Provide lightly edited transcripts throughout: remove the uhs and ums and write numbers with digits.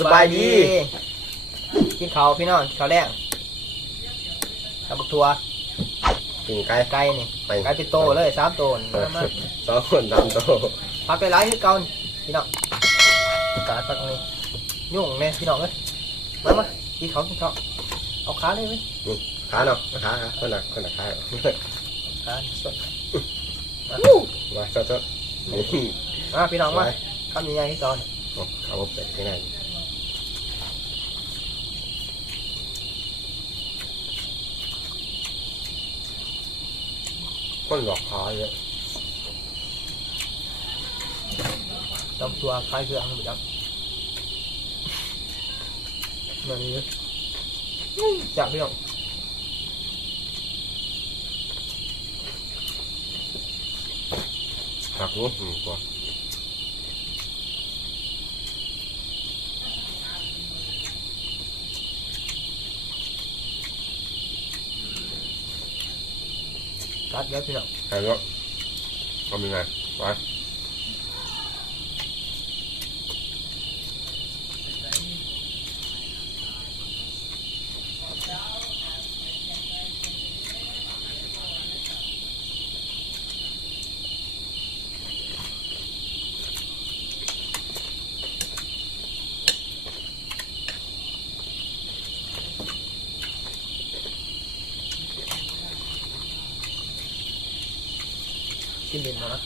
สบายดีกินข้าวพี่น้องข้าวแดงกับบักทัว กินไก่ ไก่นี่ไก่เป็นโตเลย3 โตนี่มา 2 คน3 โตพักไปหลายคือเก่าพี่น้องกาดพักนี่ยุ่งแน่พี่น้องเอ้ยมากินข้าวเอาขาเลยไหม นี่ขาเนาะขาคนละขา ขาสด มาสดนี่ มาพี่น้องมาทำยังไงที่ตอน เอาเป็ดข้างในคนหลอกขาเยอะ ต้มตัวคล้ายเครื่องเหมือนกันมันนี่จับพี่น้อง หักรู้กว่ากัดเยอะพี่น้อง ใครก็ทำยังไงไปกินดินมานะ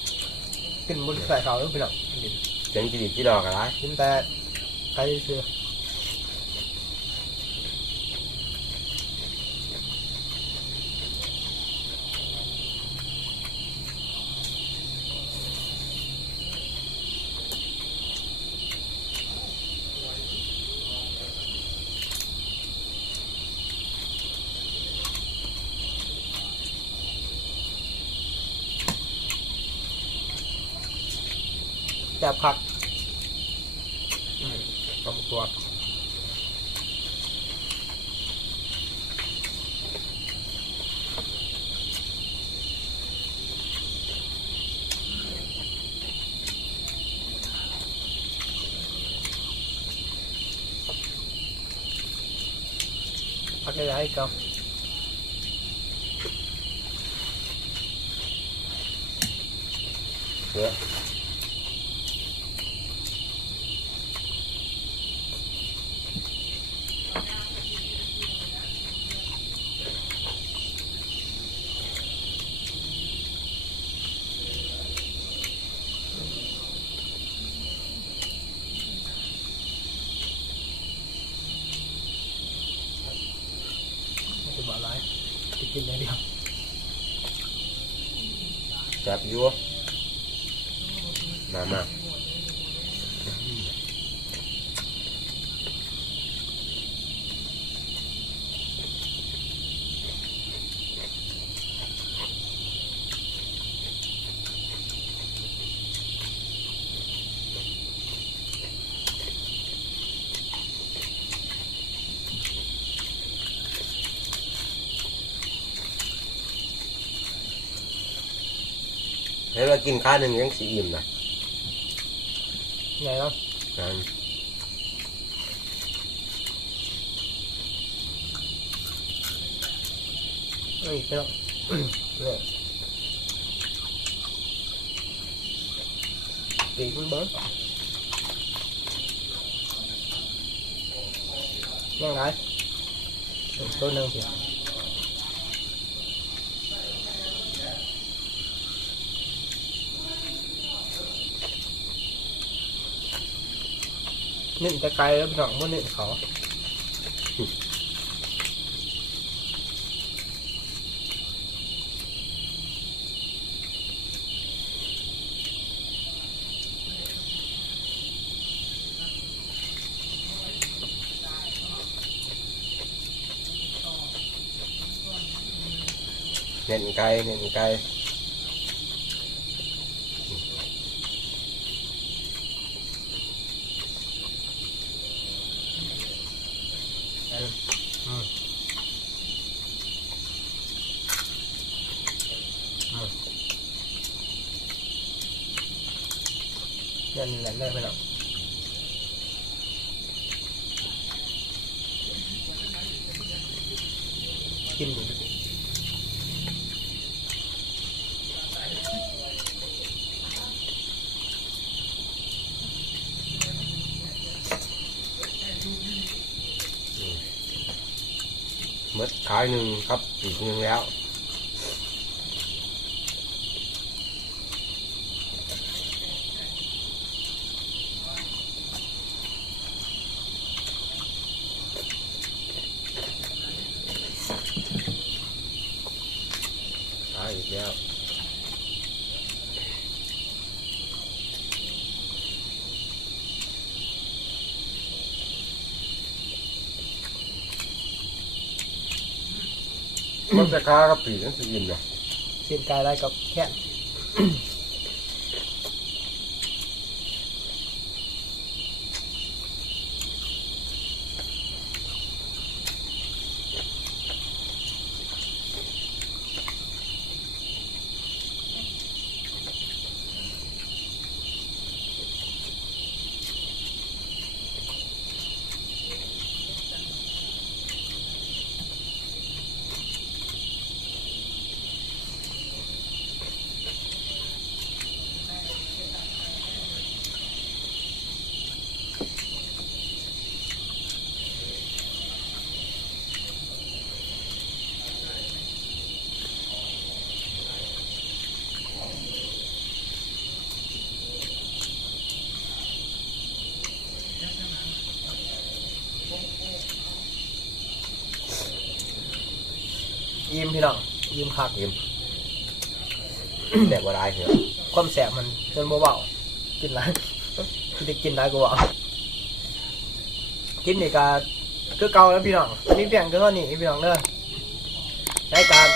กินบนใส่เขาแล้วพี่น้องกินดิน เสียงกี่ดิบกี่ดอกอะไร กินแต่ไก่เสือจับผักต้มตัวผักได้ๆก็เยอะ ไม่เป็นอะไรกินอย่างเดียว จับยั่วมาให้เรากินข้าวหนึ่งยังสีอิ่มนะ ไงเนาะ นั่น เฮ้ยพี่น้องเนี่ยตีมันเบิ้ลยังไงตัวหนึ่งเพียงนึ่งตะไคร้แล้วพี่น้องมันนึ่งเขาเน้นไก่นั่นแหละได้ไหมล่ะ กินอยู่เมื่อขายหนึ่งครับอีกหนึ่งแล้วขายอีกแล้วมันจะค้ากับปีกนั่นสิอิ่มเลย เส้นกายได้กับแค่ ยิ้มพี่น้องยิ้มคัก อิ่มแต่ว่าได้เหรอ ความแสบมันจนเบาๆกินไรคือได้กินได้ก็ว่ากินนี่ก็คือเก่าแล้วพี่น้องมีเพียงก็เท่านี้พี่น้องเด้อรายการ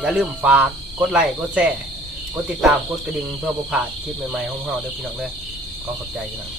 อย่าลืมฝากกดไลค์กดแชร์กดติดตามกดกระดิ่งเพื่อบ่พลาดคลิปใหม่ๆของเราเด้อพี่น้องเด้อขอขอบใจพี่น้อง